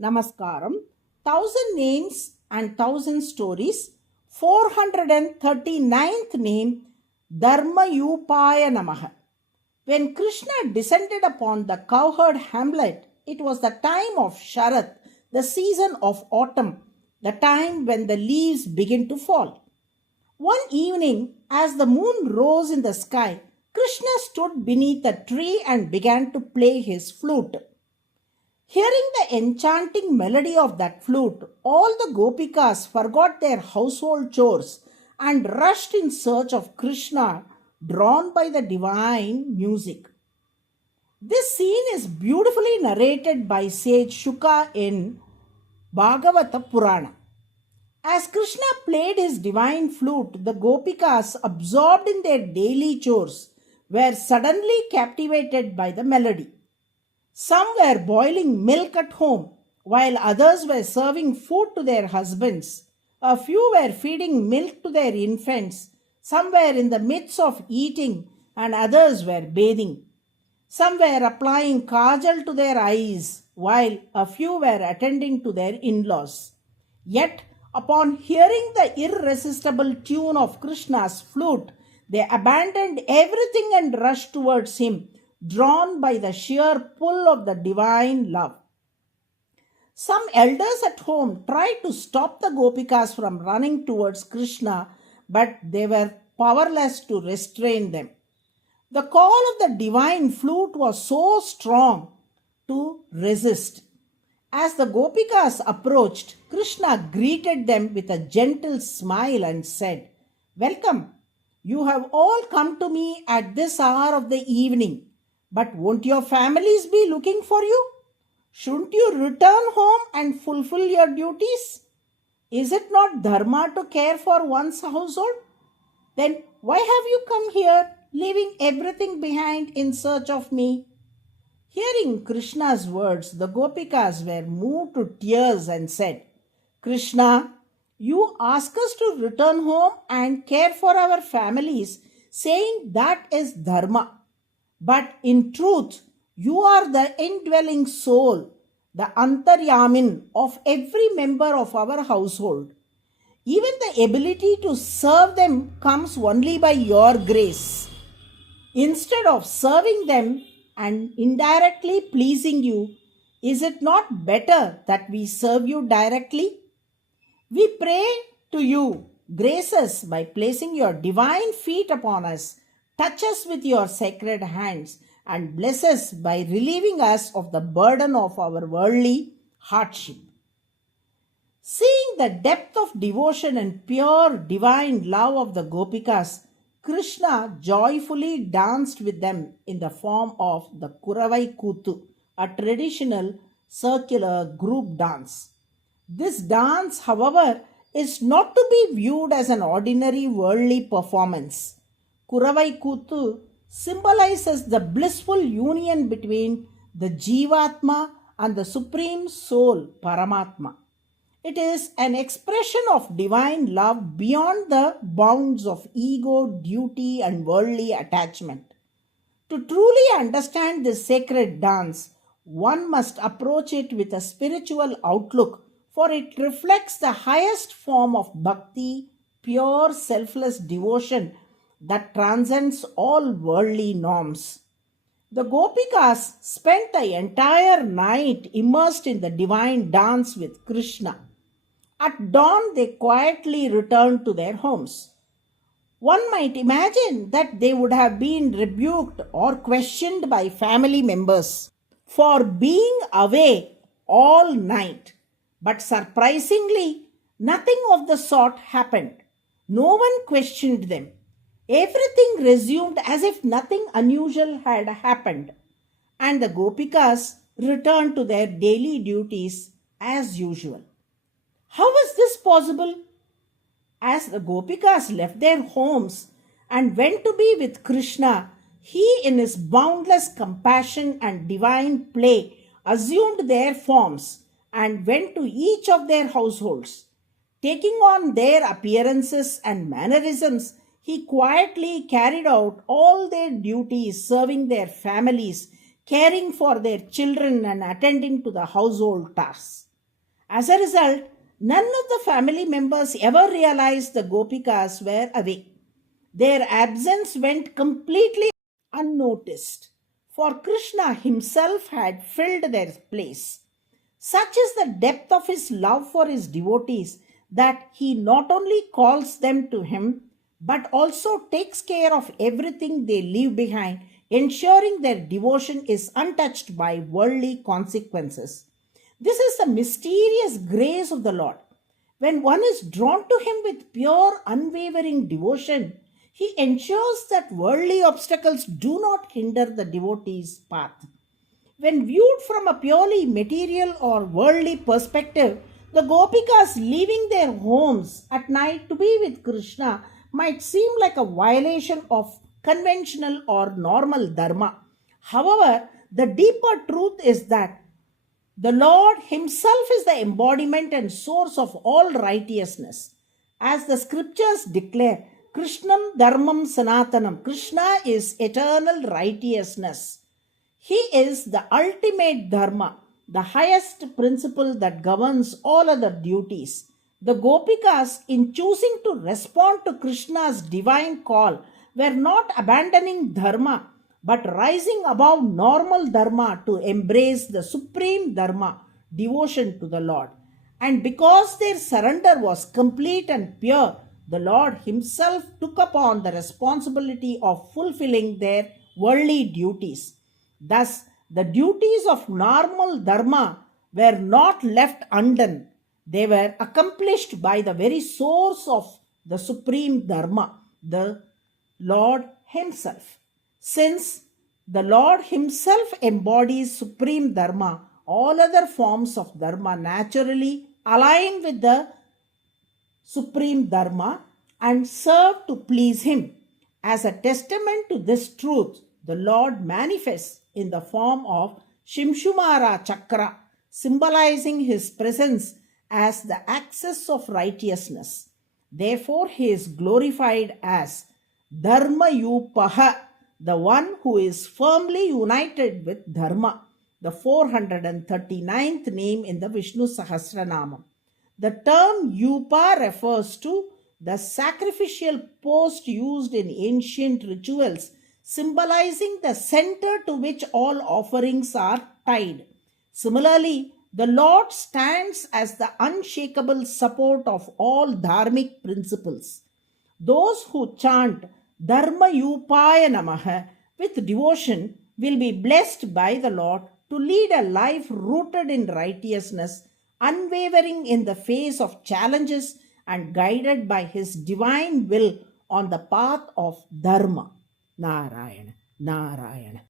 Namaskaram, Thousand Names and Thousand Stories, 439th name, YUPAAYA NAMAH. When Krishna descended upon the cowherd hamlet, it was the time of Sharat, the season of autumn, the time when the leaves begin to fall. One evening, as the moon rose in the sky, Krishna stood beneath a tree and began to play his flute. Hearing the enchanting melody of that flute, all the gopikas forgot their household chores and rushed in search of Krishna, drawn by the divine music. This scene is beautifully narrated by sage Shuka in Bhagavata Purana. As Krishna played his divine flute, the gopikas, absorbed in their daily chores, were suddenly captivated by the melody. Some were boiling milk at home, while others were serving food to their husbands. A few were feeding milk to their infants. Some were in the midst of eating, and others were bathing. Some were applying kajal to their eyes, while a few were attending to their in-laws. Yet, upon hearing the irresistible tune of Krishna's flute, they abandoned everything and rushed towards him, drawn by the sheer pull of the divine love. Some elders at home tried to stop the gopikas from running towards Krishna, but they were powerless to restrain them. The call of the divine flute was so strong to resist. As the gopikas approached, Krishna greeted them with a gentle smile and said, "Welcome. You have all come to me at this hour of the evening. But won't your families be looking for you? Shouldn't you return home and fulfill your duties? Is it not dharma to care for one's household? Then why have you come here, leaving everything behind in search of me?" Hearing Krishna's words, the gopikas were moved to tears and said, "Krishna, you ask us to return home and care for our families, saying that is dharma. But in truth, you are the indwelling soul, the antaryamin of every member of our household. Even the ability to serve them comes only by your grace. Instead of serving them and indirectly pleasing you, is it not better that we serve you directly? We pray to you, grace us by placing your divine feet upon us. Touch us with your sacred hands and bless us by relieving us of the burden of our worldly hardship." Seeing the depth of devotion and pure divine love of the gopikas, Krishna joyfully danced with them in the form of the Kuravai Kuttu, a traditional circular group dance. This dance, however, is not to be viewed as an ordinary worldly performance. Kuravai Kuttu symbolizes the blissful union between the Jivatma and the Supreme Soul, Paramatma. It is an expression of divine love beyond the bounds of ego, duty, and worldly attachment. To truly understand this sacred dance, one must approach it with a spiritual outlook, for it reflects the highest form of bhakti, pure selfless devotion that transcends all worldly norms. The gopikas spent the entire night immersed in the divine dance with Krishna. At dawn, they quietly returned to their homes. One might imagine that they would have been rebuked or questioned by family members for being away all night. But surprisingly, nothing of the sort happened. No one questioned them. Everything resumed as if nothing unusual had happened, and the gopikas returned to their daily duties as usual. How was this possible? As the gopikas left their homes and went to be with Krishna, he, in his boundless compassion and divine play, assumed their forms and went to each of their households. Taking on their appearances and mannerisms, he quietly carried out all their duties, serving their families, caring for their children, and attending to the household tasks. As a result, none of the family members ever realized the Gopikas were away. Their absence went completely unnoticed, for Krishna himself had filled their place. Such is the depth of his love for his devotees that he not only calls them to him but also takes care of everything they leave behind, ensuring their devotion is untouched by worldly consequences. This is the mysterious grace of the Lord. When one is drawn to him with pure, unwavering devotion, he ensures that worldly obstacles do not hinder the devotee's path. When viewed from a purely material or worldly perspective, the Gopikas leaving their homes at night to be with Krishna might seem like a violation of conventional or normal dharma. However, the deeper truth is that the Lord Himself is the embodiment and source of all righteousness. As the scriptures declare, Krishnam Dharmam Sanatanam. Krishna is eternal righteousness. He is the ultimate dharma, the highest principle that governs all other duties. The Gopikas, in choosing to respond to Krishna's divine call, were not abandoning dharma but rising above normal dharma to embrace the supreme dharma, devotion to the Lord. And because their surrender was complete and pure, the Lord Himself took upon the responsibility of fulfilling their worldly duties. Thus, the duties of normal dharma were not left undone. They were accomplished by the very source of the supreme dharma, the Lord Himself. Since the Lord Himself embodies supreme dharma, all other forms of dharma naturally align with the supreme dharma and serve to please Him. As a testament to this truth, the Lord manifests in the form of Shimshumara Chakra, symbolizing His presence as the axis of righteousness. Therefore, He is glorified as Dharma Yupaha, the one who is firmly united with Dharma, the 439th name in the Vishnu Sahasranamam. The term Yupa refers to the sacrificial post used in ancient rituals, symbolizing the center to which all offerings are tied. Similarly, the Lord stands as the unshakable support of all dharmic principles. Those who chant Dharma YUPAAYA NAMAH with devotion will be blessed by the Lord to lead a life rooted in righteousness, unwavering in the face of challenges, and guided by His divine will on the path of Dharma. Narayana, Narayana.